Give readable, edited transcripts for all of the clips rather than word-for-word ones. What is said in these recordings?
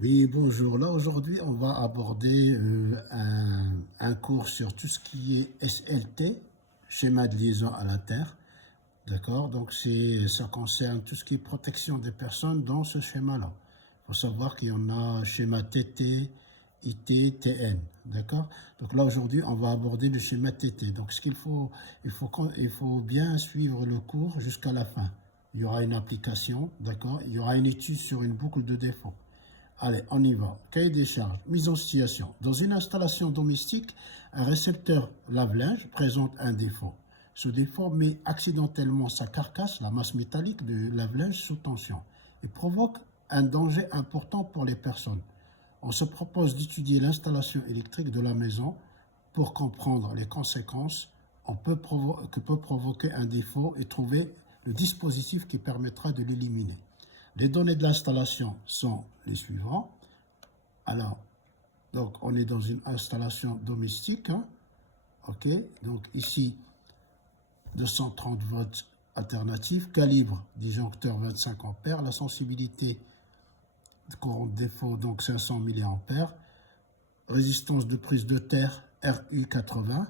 Oui, bonjour. Là, aujourd'hui, on va aborder un cours sur tout ce qui est SLT, schéma de liaison à la Terre. D'accord? Donc, ça concerne tout ce qui est protection des personnes dans ce schéma-là. Il faut savoir qu'il y en a schéma TT, IT, TN. D'accord? Donc là, aujourd'hui, on va aborder le schéma TT. Donc, il faut bien suivre le cours jusqu'à la fin. Il y aura une application, d'accord? Il y aura une étude sur une boucle de défaut. Allez, on y va. Cahier des charges. Mise en situation. Dans une installation domestique, un récepteur lave-linge présente un défaut. Ce défaut met accidentellement sa carcasse, la masse métallique du lave-linge, sous tension et provoque un danger important pour les personnes. On se propose d'étudier l'installation électrique de la maison pour comprendre les conséquences que peut provoquer un défaut et trouver le dispositif qui permettra de l'éliminer. Les données de l'installation sont les suivants. Alors, donc on est dans une installation domestique. Hein, ok, donc ici 230 volts alternatifs, calibre disjoncteur 25 ampères, la sensibilité de courant de défaut donc 500 mA, résistance de prise de terre RU80,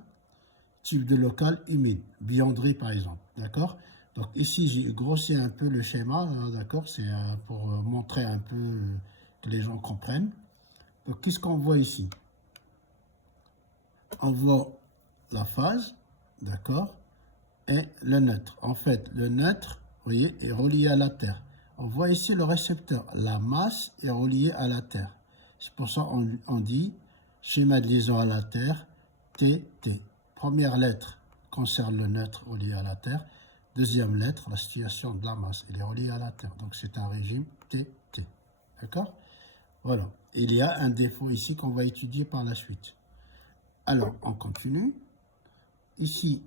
type de local humide, buanderie par exemple, d'accord. Donc ici j'ai grossi un peu le schéma, hein, d'accord, c'est pour montrer un peu que les gens comprennent. Donc qu'est-ce qu'on voit ici? On voit la phase, d'accord, et le neutre. En fait, le neutre, vous voyez, est relié à la Terre. On voit ici le récepteur, la masse est reliée à la Terre. C'est pour ça qu'on dit schéma de liaison à la Terre, TT. Première lettre concerne le neutre relié à la Terre. Deuxième lettre, la situation de la masse, elle est reliée à la Terre. Donc c'est un régime TT. D'accord? Voilà. Il y a un défaut ici qu'on va étudier par la suite. Alors, on continue. Ici,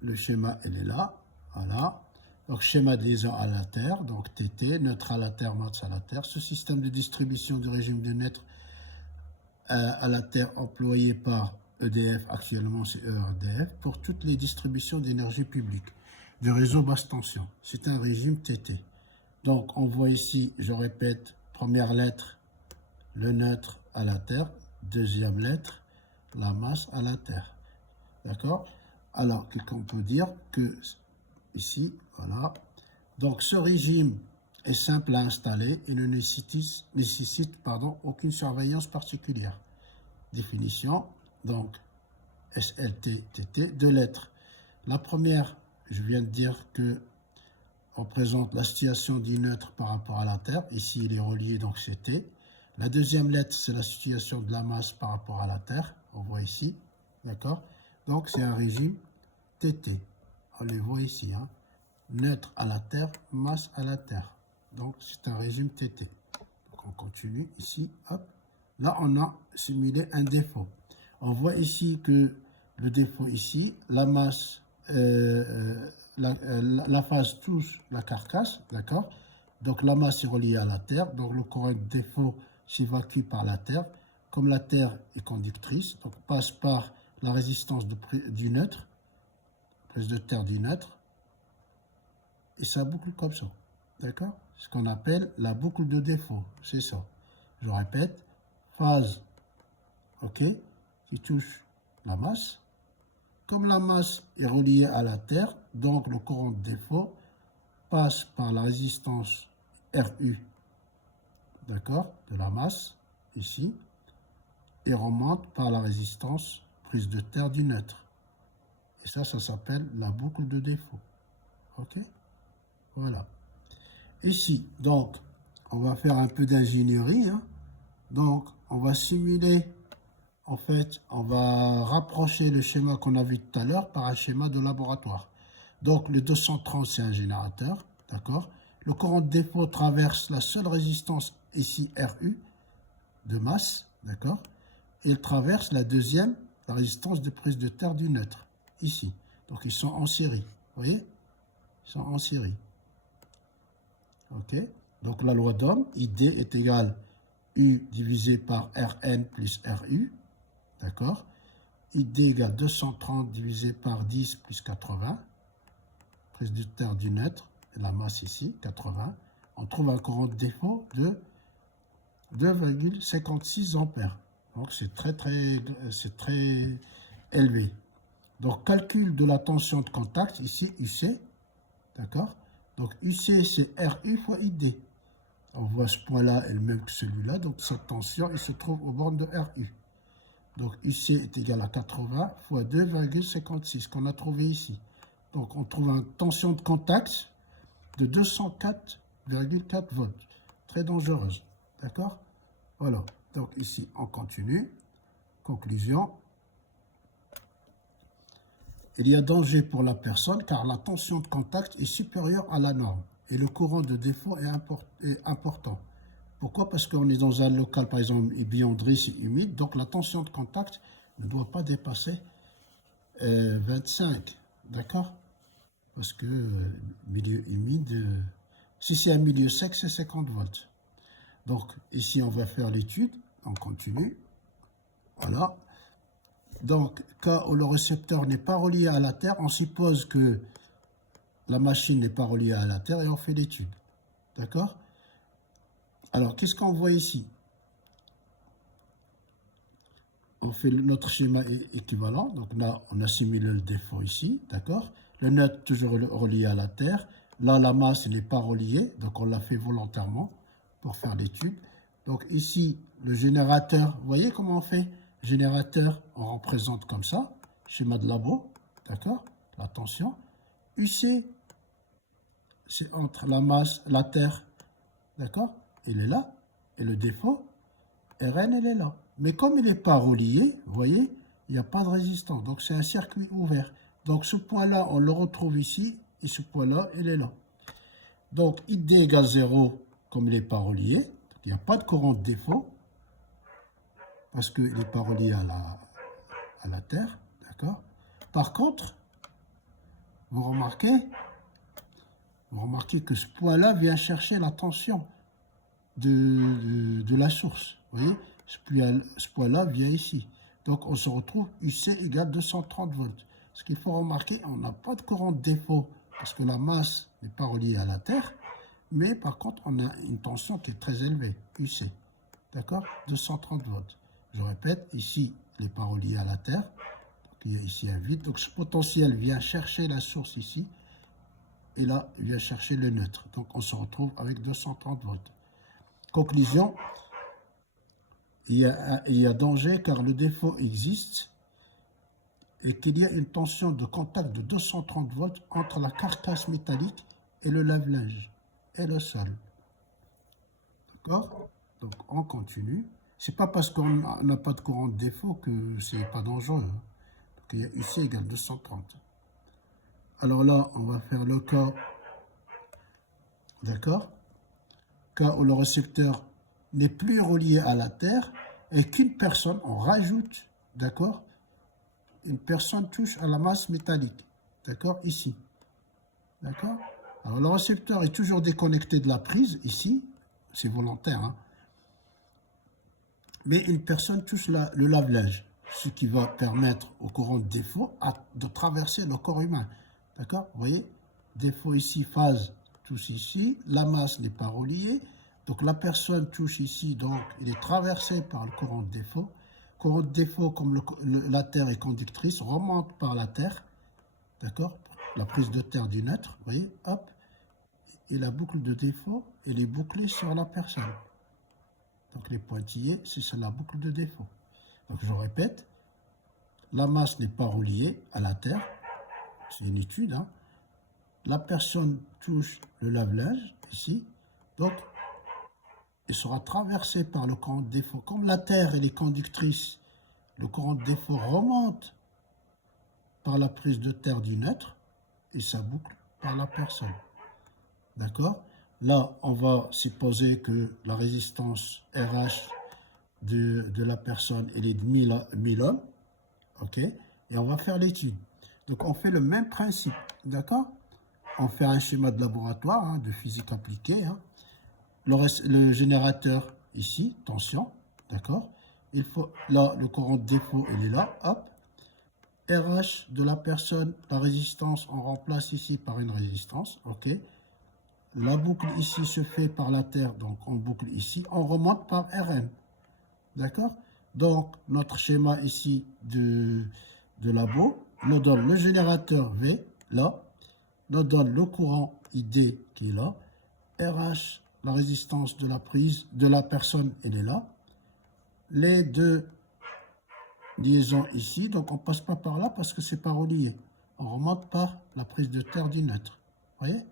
le schéma, elle est là. Voilà. Donc, schéma de liaison à la Terre, donc TT, neutre à la Terre, masse à la Terre. Ce système de distribution du régime de neutre à la Terre employé par EDF, actuellement c'est ERDF, pour toutes les distributions d'énergie publique du réseau basse tension. C'est un régime TT. Donc, on voit ici, je répète, première lettre, le neutre à la Terre, deuxième lettre, la masse à la Terre. D'accord? Alors, qu'on peut dire que ici, voilà. Donc, ce régime est simple à installer et ne nécessite aucune surveillance particulière. Définition, donc, SLT-TT, deux lettres. La première, je viens de dire que représente la situation du neutre par rapport à la Terre. Ici, il est relié, donc c'est T. La deuxième lettre, c'est la situation de la masse par rapport à la Terre. On voit ici, d'accord? Donc, c'est un régime TT. On les voit ici, hein? Neutre à la Terre, masse à la Terre. Donc, c'est un régime TT. Donc, on continue ici, hop. Là, on a simulé un défaut. On voit ici que le défaut ici, la masse, la phase touche la carcasse, d'accord? Donc la masse est reliée à la Terre, donc le courant de défaut s'évacue par la Terre. Comme la Terre est conductrice, donc passe par la résistance du neutre, prise de terre du neutre, et ça boucle comme ça, d'accord? Ce qu'on appelle la boucle de défaut, c'est ça. Je répète, phase, ok, qui touche la masse. Comme la masse est reliée à la Terre, donc le courant de défaut passe par la résistance RU, d'accord, de la masse, ici, et remonte par la résistance prise de terre du neutre. Et ça s'appelle la boucle de défaut. Ok? Voilà. Ici, donc, on va faire un peu d'ingénierie. Hein. Donc, on va simuler, en fait, on va rapprocher le schéma qu'on a vu tout à l'heure par un schéma de laboratoire. Donc, le 230, c'est un générateur, d'accord? Le courant de défaut traverse la seule résistance, ici, RU, de masse, d'accord? Et il traverse la deuxième, la résistance de prise de terre du neutre, ici. Donc, ils sont en série, vous voyez? Ils sont en série. Ok? Donc, la loi d'Ohm, ID est égale U divisé par Rn plus Ru, d'accord? ID égale 230 divisé par 10 plus 80, prise de terre du neutre, et la masse ici, 80. on trouve un courant de défaut de 2,56 ampères. Donc c'est très élevé. Donc calcul de la tension de contact, ici UC, d'accord? Donc UC c'est RU fois ID. On voit ce point-là est le même que celui-là, donc cette tension il se trouve au bornes de RU. Donc UC est égal à 80 fois 2,56 qu'on a trouvé ici. Donc on trouve une tension de contact de 204,4 volts. Très dangereuse. D'accord? Voilà. Donc ici, on continue. Conclusion. Il y a danger pour la personne car la tension de contact est supérieure à la norme et le courant de défaut est important. Pourquoi? Parce qu'on est dans un local, par exemple, buanderie, c'est humide, donc la tension de contact ne doit pas dépasser 25. D'accord? Parce que milieu humide, si c'est un milieu sec, c'est 50 volts. Donc ici, on va faire l'étude, on continue. Voilà. Donc, cas où le récepteur n'est pas relié à la Terre, on suppose que la machine n'est pas reliée à la Terre et on fait l'étude. D'accord? Alors, qu'est-ce qu'on voit ici? On fait notre schéma équivalent. Donc là, on assimile le défaut ici. D'accord? Le neutre toujours relié à la Terre. Là, la masse n'est pas reliée. Donc, on l'a fait volontairement pour faire l'étude. Donc ici, le générateur, vous voyez comment on fait? Générateur, on représente comme ça, schéma de labo, d'accord? La tension. UC, c'est entre la masse, la Terre, d'accord? Il est là. Et le défaut, Rn, elle est là. Mais comme il n'est pas relié, vous voyez, il n'y a pas de résistance. Donc c'est un circuit ouvert. Donc ce point-là, on le retrouve ici, et ce point-là, il est là. Donc ID égale 0, comme il n'est pas relié. Il n'y a pas de courant de défaut parce qu'il n'est pas relié à la Terre, d'accord? Par contre, vous remarquez que ce point-là vient chercher la tension de la source. Vous voyez, ce point-là vient ici. Donc, on se retrouve UC égale 230 volts. Ce qu'il faut remarquer, on n'a pas de courant de défaut parce que la masse n'est pas reliée à la Terre. Mais par contre, on a une tension qui est très élevée, UC. D'accord? 230 volts. Je répète, ici, il n'est pas relié à la Terre. Donc, il y a ici un vide. Donc, ce potentiel vient chercher la source ici. Et là, il vient chercher le neutre. Donc, on se retrouve avec 230 volts. Conclusion, il y a danger car le défaut existe et qu'il y a une tension de contact de 230 volts entre la carcasse métallique et le lave-linge et le sol. D'accord? Donc, on continue. C'est pas parce qu'on n'a pas de courant de défaut que c'est pas dangereux. Donc, il y a UC égale 230. Alors là, on va faire le cas, d'accord? Cas où le récepteur n'est plus relié à la Terre et qu'une personne, on rajoute, d'accord? Une personne touche à la masse métallique, d'accord? Ici, d'accord? Alors le récepteur est toujours déconnecté de la prise, ici, c'est volontaire, hein? Mais une personne touche le lave-linge, ce qui va permettre au courant de défaut de traverser le corps humain. D'accord? Vous voyez? Défaut ici, phase touche ici, la masse n'est pas reliée, donc la personne touche ici, donc il est traversé par le courant de défaut. Courant de défaut, comme la Terre est conductrice, remonte par la Terre, d'accord? La prise de terre du neutre, vous voyez? Hop, et la boucle de défaut, elle est bouclée sur la personne. Donc les pointillés, c'est la boucle de défaut. Donc je répète, la masse n'est pas reliée à la Terre, c'est une étude, hein. La personne touche le lave-linge, ici, donc il sera traversé par le courant de défaut. Comme la Terre elle est conductrice, le courant de défaut remonte par la prise de terre du neutre et ça boucle par la personne. D'accord? Là, on va supposer que la résistance RH de la personne elle est de 1000 ohms. OK? Et on va faire l'étude. Donc, on fait le même principe. D'accord? On fait un schéma de laboratoire, hein, de physique appliquée. Hein. Le générateur ici, tension. D'accord? Il faut, là, le courant de défaut, il est là. Hop. RH de la personne, la résistance, on remplace ici par une résistance. OK? la boucle ici se fait par la Terre, donc on boucle ici, on remonte par Rn. D'accord? Donc, notre schéma ici de labo nous donne le générateur V, là, nous donne le courant ID qui est là, RH, la résistance de la prise de la personne, elle est là, les deux liaisons ici, donc on ne passe pas par là parce que c'est pas relié. On remonte par la prise de terre du neutre. Vous voyez?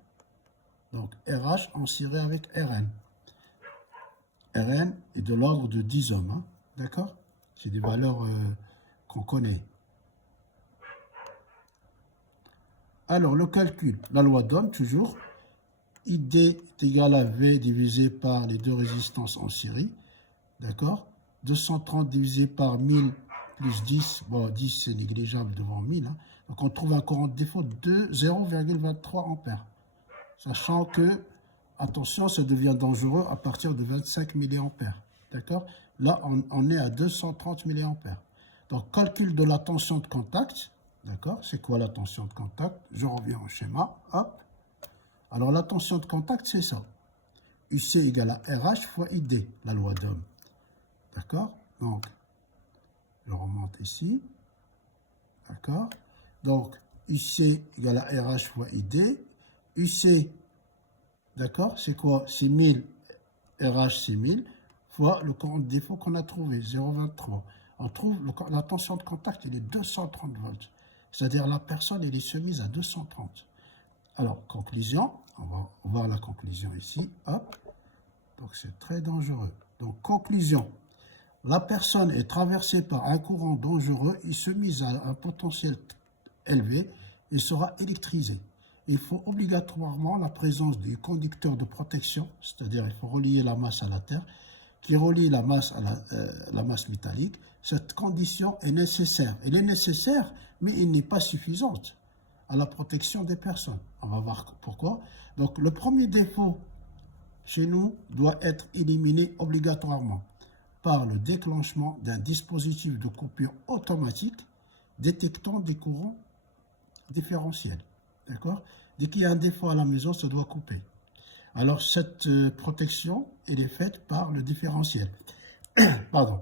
Donc RH en ciré avec Rn. Rn est de l'ordre de 10 ohms. Hein? D'accord? C'est des valeurs qu'on connaît. Alors, le calcul, la loi d'Ohm, toujours, ID est égal à V divisé par les deux résistances en série. D'accord? 230 divisé par 1000 plus 10. Bon, 10 c'est négligeable devant 1000. Hein. Donc, on trouve un courant de défaut de 0,23 ampères. Sachant que, attention, ça devient dangereux à partir de 25 milliampères. D'accord? Là, on est à 230 milliampères. Donc, calcul de la tension de contact. D'accord? C'est quoi la tension de contact? Je reviens au schéma. Hop. Alors, la tension de contact, c'est ça. UC égale à RH fois ID, la loi d'Ohm. D'accord? Donc, je remonte ici. D'accord? Donc, UC égale à RH fois ID. UC, d'accord? C'est quoi? C'est 1000. RH, c'est 1000 fois le courant de défaut qu'on a trouvé, 0,23. On trouve la tension de contact, il est 230 volts. C'est-à-dire la personne, elle est soumise à 230. Alors, conclusion, on va voir la conclusion ici. Hop. Donc, c'est très dangereux. Donc, conclusion. La personne est traversée par un courant dangereux, il se mise à un potentiel élevé et sera électrisé. Il faut obligatoirement la présence du conducteur de protection, c'est-à-dire il faut relier la masse à la Terre, qui relie la masse à la masse métallique. Cette condition est nécessaire. Elle est nécessaire, mais elle n'est pas suffisante à la protection des personnes. On va voir pourquoi. Donc le premier défaut chez nous doit être éliminé obligatoirement par le déclenchement d'un dispositif de coupure automatique détectant des courants différentiels. D'accord? Dès qu'il y a un défaut à la maison, ça doit couper. Alors, cette protection, elle est faite par le différentiel. Pardon.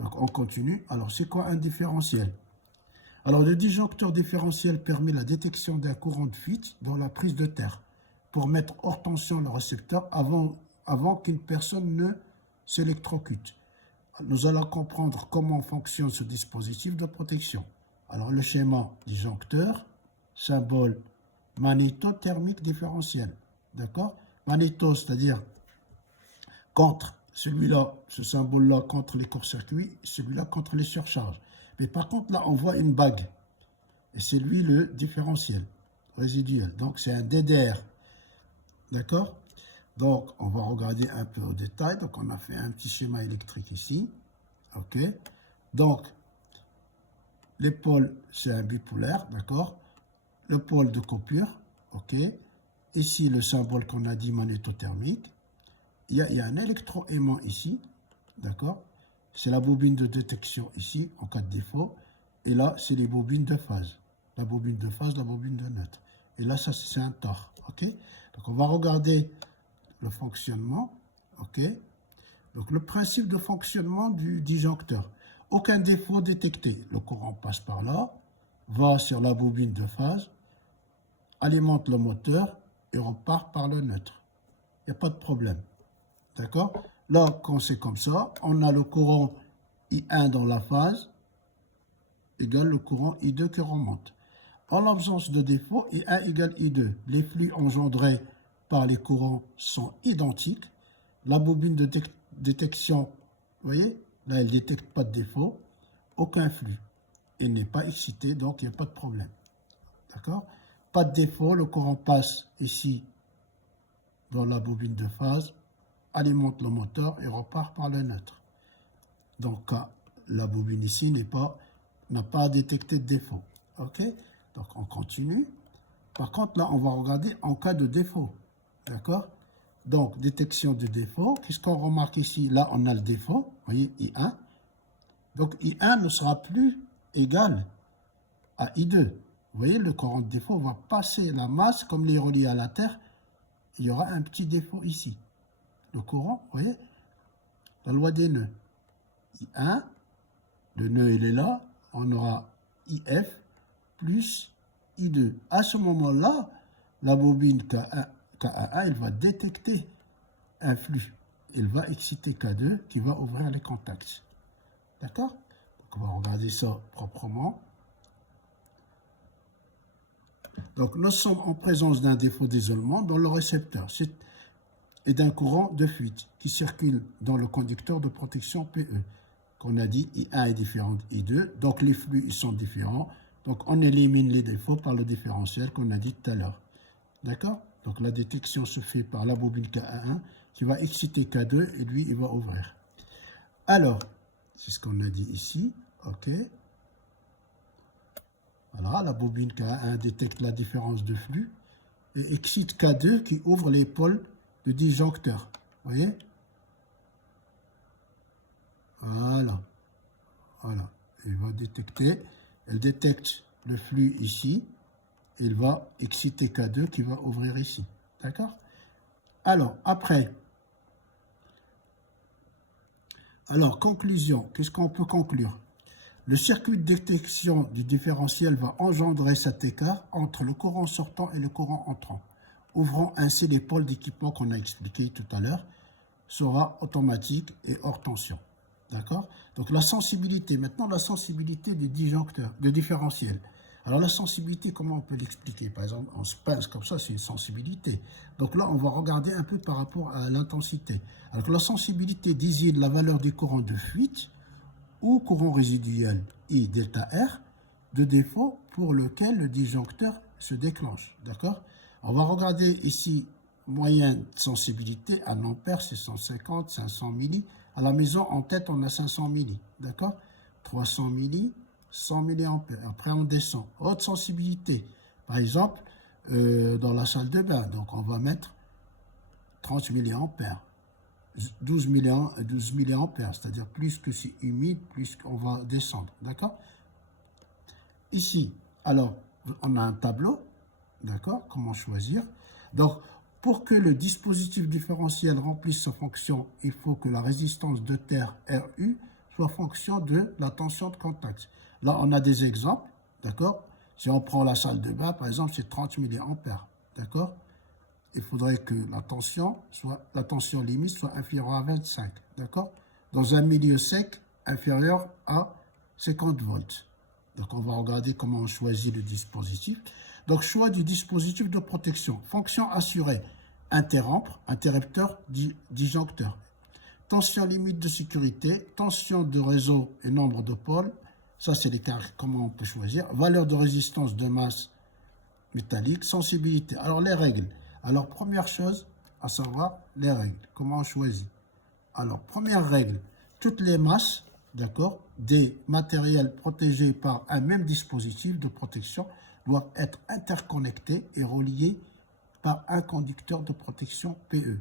Donc, on continue. Alors, c'est quoi un différentiel? Alors, le disjoncteur différentiel permet la détection d'un courant de fuite dans la prise de terre pour mettre hors tension le récepteur avant qu'une personne ne s'électrocute. Nous allons comprendre comment fonctionne ce dispositif de protection. Alors, le schéma disjoncteur, symbole magnétothermique différentiel. D'accord? Magnéto, c'est-à-dire contre celui-là, ce symbole-là contre les courts-circuits, celui-là contre les surcharges. Mais par contre, là, on voit une bague. Et c'est lui le différentiel résiduel. Donc, c'est un DDR. D'accord? Donc, on va regarder un peu au détail. Donc, on a fait un petit schéma électrique ici. OK? Donc, les pôles, c'est un bipolaire. D'accord? Le pôle de coupure. OK? Ici, le symbole qu'on a dit magnétothermique. Il y a un électroaimant ici. D'accord? C'est la bobine de détection ici, en cas de défaut. Et là, c'est les bobines de phase. La bobine de phase, la bobine de neutre. Et là, ça, c'est un tore. OK? Donc, on va regarder le fonctionnement. OK? Donc, le principe de fonctionnement du disjoncteur. Aucun défaut détecté. Le courant passe par là, va sur la bobine de phase, alimente le moteur et repart par le neutre. Il n'y a pas de problème. D'accord? Là, quand c'est comme ça, on a le courant I1 dans la phase égale le courant I2 qui remonte. En l'absence de défaut, I1 égale I2. Les flux engendrés par les courants sont identiques. La bobine de détection, vous voyez, là, elle ne détecte pas de défaut. Aucun flux. Elle n'est pas excitée, donc il n'y a pas de problème. D'accord? Pas de défaut, le courant passe ici dans la bobine de phase, alimente le moteur et repart par le neutre. Donc, la bobine ici n'a pas détecté de défaut. OK? Donc, on continue. Par contre, là, on va regarder en cas de défaut. D'accord? Donc, détection de défaut. Qu'est-ce qu'on remarque ici? Là, on a le défaut. Vous voyez, I1. Donc, I1 ne sera plus égal à I2. Vous voyez, le courant de défaut va passer la masse, comme il est relié à la Terre, il y aura un petit défaut ici. Le courant, vous voyez, la loi des nœuds. I1, le nœud il est là, on aura IF plus I2. À ce moment-là, la bobine K1, elle va détecter un flux. Elle va exciter K2 qui va ouvrir les contacts. D'accord? On va regarder ça proprement. Donc, nous sommes en présence d'un défaut d'isolement dans le récepteur et d'un courant de fuite qui circule dans le conducteur de protection PE. Qu'on a dit, I1 est différent de I2, donc les flux ils sont différents. Donc, on élimine les défauts par le différentiel qu'on a dit tout à l'heure. D'accord? Donc, la détection se fait par la bobine K1 qui va exciter K2 et lui, il va ouvrir. Alors, c'est ce qu'on a dit ici. OK. Voilà, la bobine K1 détecte la différence de flux et excite K2 qui ouvre les pôles de disjoncteur. Vous voyez? Voilà. Voilà. Elle va détecter. Elle détecte le flux ici. Elle va exciter K2 qui va ouvrir ici. D'accord? Alors, après. Alors, conclusion. Qu'est-ce qu'on peut conclure? Le circuit de détection du différentiel va engendrer cet écart entre le courant sortant et le courant entrant, ouvrant ainsi les pôles d'équipement qu'on a expliqué tout à l'heure, sera automatique et hors tension. D'accord? Donc la sensibilité, maintenant la sensibilité des disjoncteurs, des différentiels. Alors la sensibilité, comment on peut l'expliquer? Par exemple, en pince comme ça, c'est une sensibilité. Donc là, on va regarder un peu par rapport à l'intensité. Alors la sensibilité désigne la valeur du courant de fuite ou courant résiduel I delta R de défaut pour lequel le disjoncteur se déclenche. D'accord? On va regarder ici moyenne sensibilité, 1 ampère, c'est 150, 500 milli. À la maison, en tête, on a 500 milli. D'accord? 300 milli, 100 milliampères. Après, on descend. Haute sensibilité. Par exemple, dans la salle de bain, donc on va mettre 30 milliampères. 12 milliampères, c'est-à-dire plus que c'est humide, plus qu'on va descendre, d'accord? Ici, alors, on a un tableau, d'accord? Comment choisir? Donc, pour que le dispositif différentiel remplisse sa fonction, il faut que la résistance de terre RU soit fonction de la tension de contact. Là, on a des exemples, d'accord? Si on prend la salle de bain, par exemple, c'est 30 milliampères, d'accord? Il faudrait que la tension limite soit inférieure à 25, d'accord? Dans un milieu sec, inférieur à 50 volts. Donc, on va regarder comment on choisit le dispositif. Donc, choix du dispositif de protection. Fonction assurée, interrupteur, disjoncteur. Tension limite de sécurité, tension de réseau et nombre de pôles. Ça, c'est les caractères, comment on peut choisir. Valeur de résistance de masse métallique, sensibilité. Alors, les règles. Alors, première chose, à savoir les règles. Comment on choisit? Alors, première règle, toutes les masses, d'accord, des matériels protégés par un même dispositif de protection doivent être interconnectés et reliés par un conducteur de protection PE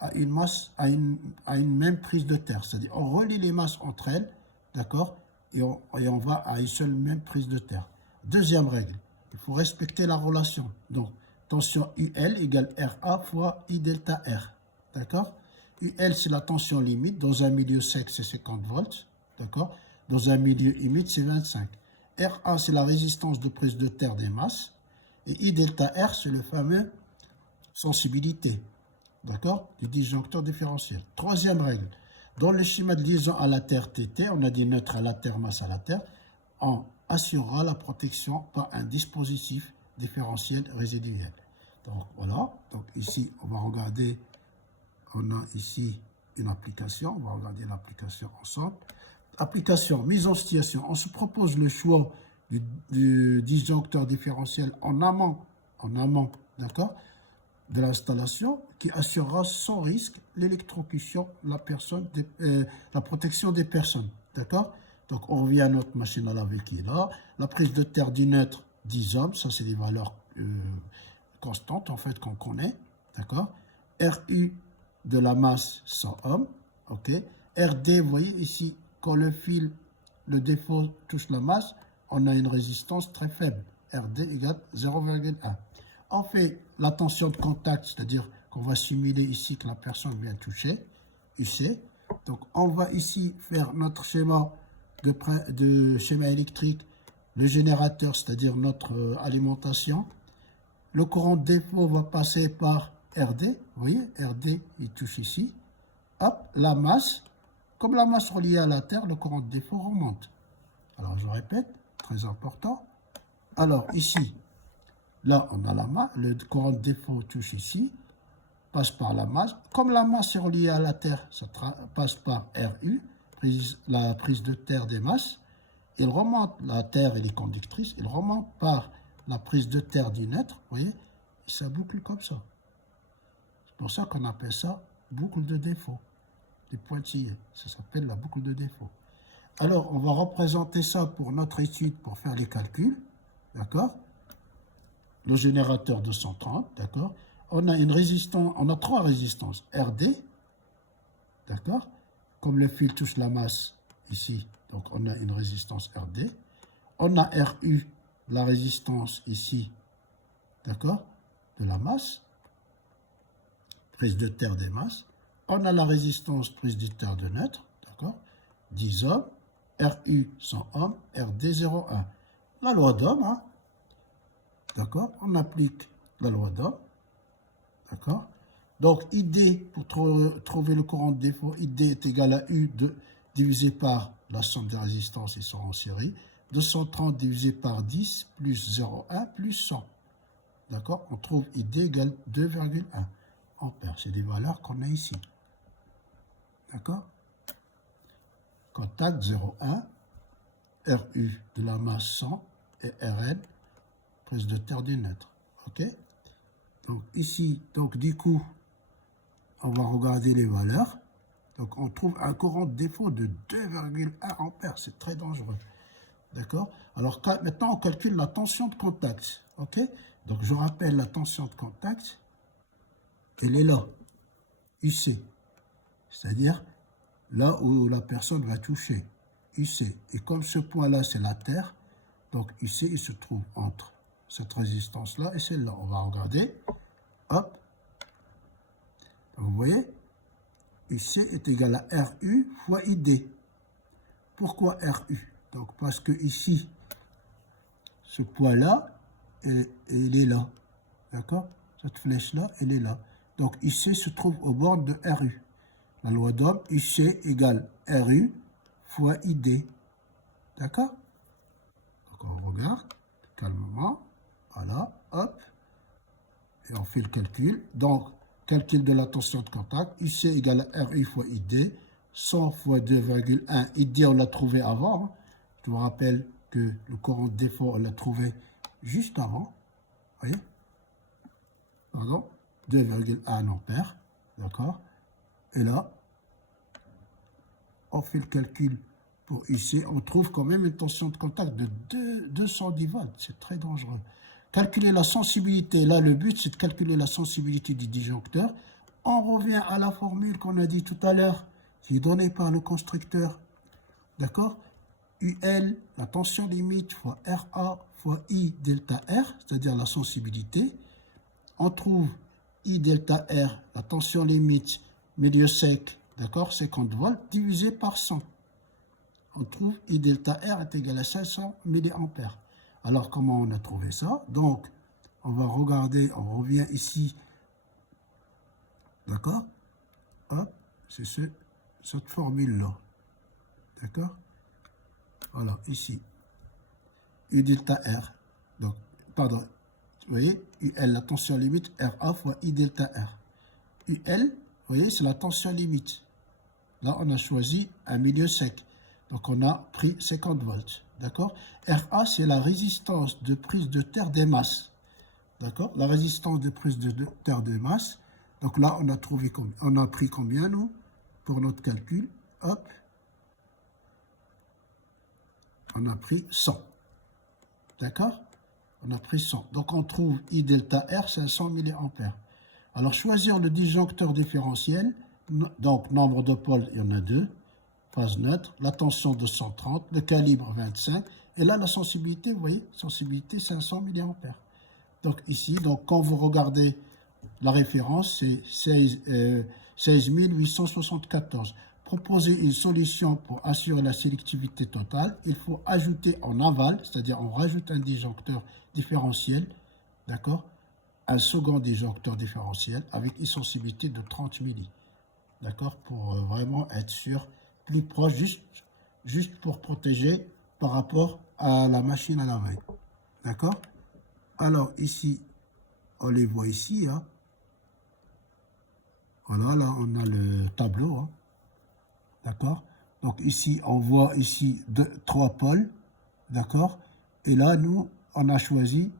à une masse, à une même prise de terre. C'est-à-dire, on relie les masses entre elles, d'accord, et on va à une seule même prise de terre. Deuxième règle, il faut respecter la relation. Donc, tension UL égale RA fois I delta R. D'accord? UL, c'est la tension limite. Dans un milieu sec, c'est 50 volts. D'accord? Dans un milieu humide, c'est 25. RA, c'est la résistance de prise de terre des masses. Et I delta R, c'est le fameux sensibilité. D'accord? Du disjoncteur différentiel. Troisième règle. Dans le schéma de liaison à la Terre TT, on a dit neutre à la Terre, masse à la Terre, on assurera la protection par un dispositif différentiel résiduel. Donc voilà, donc ici on va regarder, on a ici une application, on va regarder l'application ensemble. Application, mise en situation, on se propose le choix du disjoncteur différentiel en amont, d'accord, de l'installation qui assurera sans risque l'électrocution, la protection des personnes, d'accord. Donc on revient à notre machine à laver qui est là, la prise de terre du neutre 10 ohms, ça c'est des valeurs constantes en fait qu'on connaît, d'accord. RU de la masse 100 ohms, ok. RD, vous voyez ici, quand le fil, le défaut touche la masse, on a une résistance très faible, RD égale 0,1. On fait la tension de contact, c'est-à-dire qu'on va simuler ici que la personne vient toucher, UC. Donc, on va ici faire notre schéma de schéma électrique, le générateur, c'est-à-dire notre alimentation. Le courant de défaut va passer par RD, vous voyez, RD, il touche ici. Hop, la masse, comme la masse reliée à la Terre, le courant de défaut remonte. Alors, je répète, très important. Alors, ici, là, on a la masse, le courant de défaut touche ici, passe par la masse. Comme la masse est reliée à la Terre, ça passe par RU, la prise de terre des masses. Il remonte, la Terre, elle est conductrice, il remonte par la prise de terre du neutre, vous voyez, et ça boucle comme ça. C'est pour ça qu'on appelle ça boucle de défaut, des pointillés. Ça s'appelle la boucle de défaut. Alors, on va représenter ça pour notre étude, pour faire les calculs, d'accord? Le générateur 230, d'accord? On a une résistance, on a trois résistances, RD, d'accord? Comme le fil touche la masse ici, donc on a une résistance RD. On a RU, la résistance ici, d'accord, de la masse, prise de terre des masses. On a la résistance prise de terre de neutre, d'accord, 10 ohms, RU 100 ohms, RD 0,1. La loi d'Ohm, hein, d'accord, on applique la loi d'Ohm, d'accord. Donc, ID, pour trouver le courant de défaut, ID est égal à U divisé par la somme des résistances, ils sont en série. 230 divisé par 10 plus 0,1 plus 100. D'accord? On trouve ID égale 2,1 ampères. C'est des valeurs qu'on a ici. D'accord? Contact 0,1, RU de la masse 100 et RN, prise de terre du neutre. OK? Donc ici, donc du coup, on va regarder les valeurs. Donc on trouve un courant de défaut de 2,1 ampères. C'est très dangereux. D'accord? Alors maintenant, on calcule la tension de contact. OK? Donc je rappelle la tension de contact. Elle est là. UC. C'est-à-dire là où la personne va toucher. UC. Et comme ce point-là, c'est la Terre, donc UC, il se trouve entre cette résistance-là et celle-là. On va regarder. Hop. Donc, vous voyez, UC est égal à RU fois ID. Pourquoi RU? Donc, parce que ici, ce point-là, il est là. D'accord? Cette flèche-là, elle est là. Donc, UC se trouve au bord de RU. La loi d'Ohm, UC égale RU fois ID. D'accord? Donc, on regarde calmement. Voilà, hop. Et on fait le calcul. Donc, calcul de la tension de contact. UC égale RU fois ID. 100 fois 2,1. ID, on l'a trouvé avant. Hein. Je vous rappelle que le courant de défaut, on l'a trouvé juste avant. Vous voyez? Pardon, 2,1 ampères. D'accord? Et là, on fait le calcul pour IC. On trouve quand même une tension de contact de 210 volts. C'est très dangereux. Calculer la sensibilité. Là, le but, c'est de calculer la sensibilité du disjoncteur. On revient à la formule qu'on a dit tout à l'heure, qui est donnée par le constructeur. D'accord? UL, la tension limite, fois RA, fois I delta R, c'est-à-dire la sensibilité. On trouve I delta R, la tension limite, milieu sec, d'accord, 50 volts, divisé par 100. On trouve I delta R est égal à 500 mA. Alors, comment on a trouvé ça? Donc, on va regarder, on revient ici, d'accord? Hop, c'est cette formule-là, d'accord? Voilà, ici, U delta R, donc, pardon, vous voyez, UL, la tension limite, RA fois I delta R. UL, vous voyez, c'est la tension limite. Là, on a choisi un milieu sec. Donc, on a pris 50 volts. D'accord? RA, c'est la résistance de prise de terre des masses. D'accord? La résistance de prise de terre des masses. Donc là, on a trouvé combien? On a pris combien, nous, pour notre calcul? Hop. On a pris 100. D'accord? On a pris 100. Donc, on trouve I delta R, 500 mA. Alors, choisir le disjoncteur différentiel. Donc, nombre de pôles, il y en a 2. Phase neutre. La tension 230. Le calibre 25. Et là, la sensibilité, vous voyez, sensibilité 500 mA. Donc ici, donc quand vous regardez la référence, c'est 16 874. Proposer une solution pour assurer la sélectivité totale, il faut ajouter en aval, c'est-à-dire on rajoute un disjoncteur différentiel, d'accord, un second disjoncteur différentiel avec une sensibilité de 30 milli, d'accord, pour vraiment être sûr, plus proche, juste pour protéger par rapport à la machine à laver, d'accord. Alors ici, on les voit ici, hein. Voilà, là on a le tableau, hein. D'accord. Donc ici, on voit ici trois pôles, d'accord. Et là, nous, on a choisi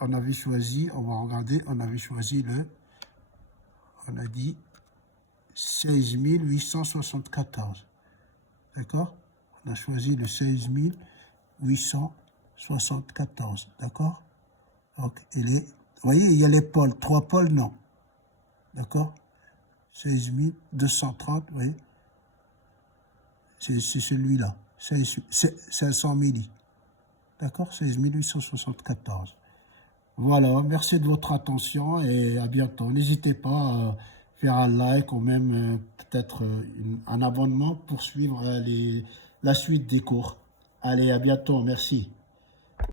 on avait choisi, on va regarder, on avait choisi on a dit 16 874, d'accord. On a choisi le 16 874, d'accord. Donc, vous voyez, il y a les pôles, trois pôles, non, d'accord. 16 230, vous voyez. C'est celui-là, 500 milli. D'accord, 16 874. Voilà, merci de votre attention et à bientôt. N'hésitez pas à faire un like ou même peut-être un abonnement pour suivre la suite des cours. Allez, à bientôt, merci.